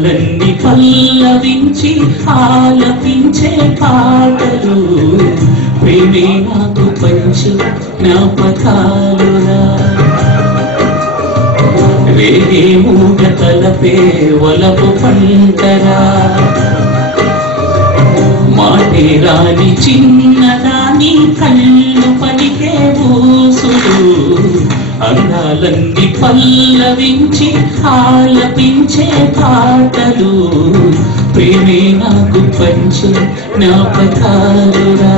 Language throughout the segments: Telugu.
అందాలన్నీ పల్లవించి ఆలపించే పాటలు ప్రేమే నాకు పంచు జ్ఞాపకాలురా రేగే మూగ తలపే వలపు పంటరా మాటే రాని చిన్నదాని కళ్ళు పలికే ఊసులు అందాలన్నీ పల్లవించి ఆలపించే పాటలు ప్రేమే నాకు పంచు జ్ఞాపకాలురా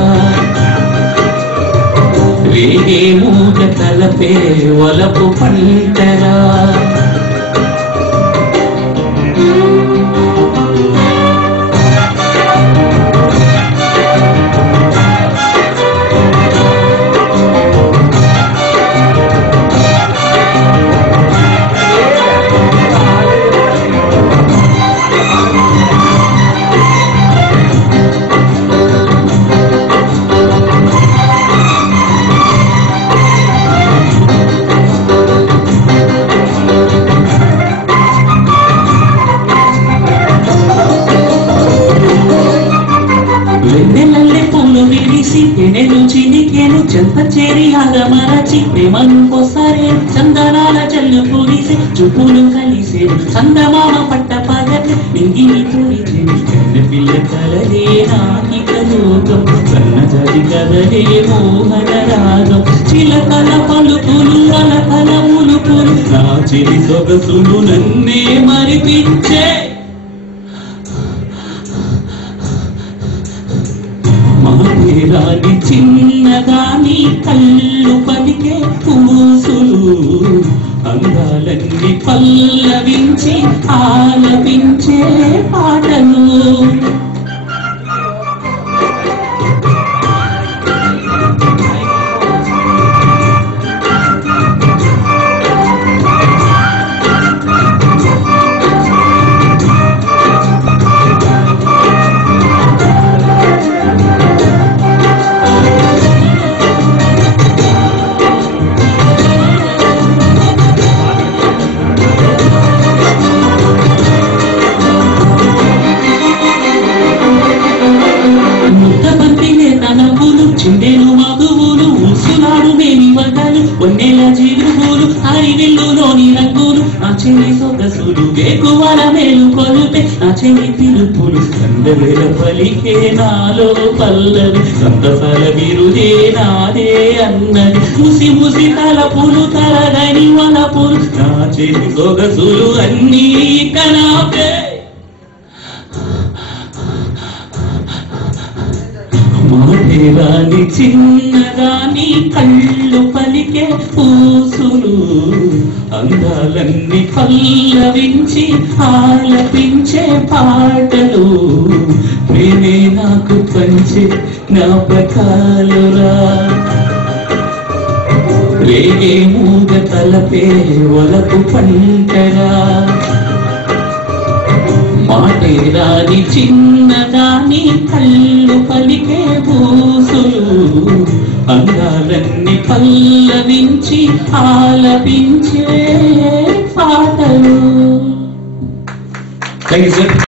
రేగే మూగ తలపే వలపు పంటరా వెన్నెలల్లే పూలు విరిసి ఎనెలు చినికెను చెంత చేరి ఆగమరచి ప్రేమను పోసారే చందనాల జల్లు పూరిసే చూపులు కలిసే చందమామ పట్ట పగటి నింగిని తోడిచెను కన్నె పిల్ల కలలే నాకిక లోకం సన్నజరి కదలే మోహన రాగం చిలకల పలుకులు అలకల ములుపులు నా చిరి సొగసులు నన్నే మరిపించే మాటేరాని చిన్నదాని కళ్ళు పలికే పూసులు అందాలన్నీ పల్లవించి ఆలపించే పాటలు చిండేను మగువులు ఊసులాడు మేని వగలు వన్నెల జీవులు హరివిల్లులోని రంగులు నా చెవి సొగసులు వేకువల మేలు కొలుపే నా చెవి పిలుపులు కందవేల పలికే నాలో పల్లవి సంతసల విరుదే నాదే అన్నది ముసి ముసి తలపులు తరగని వలపులు నా చెవి సొగసులు అన్నీ కనాపే మాటేరాని చిన్నదాని కళ్ళు పలికే పూసులు అందాలన్నీ పల్లవించి ఆలపించే పాటలు ప్రేమే నాకు పంచే జ్ఞాపకాలురా రేగే మూగ తలపే వలపు పంటరా మాటేరాని చిన్నదాని కళ్ళు పలికే పూసులు అందాలన్నీ పల్లవించి ఆలపించే పాటలు.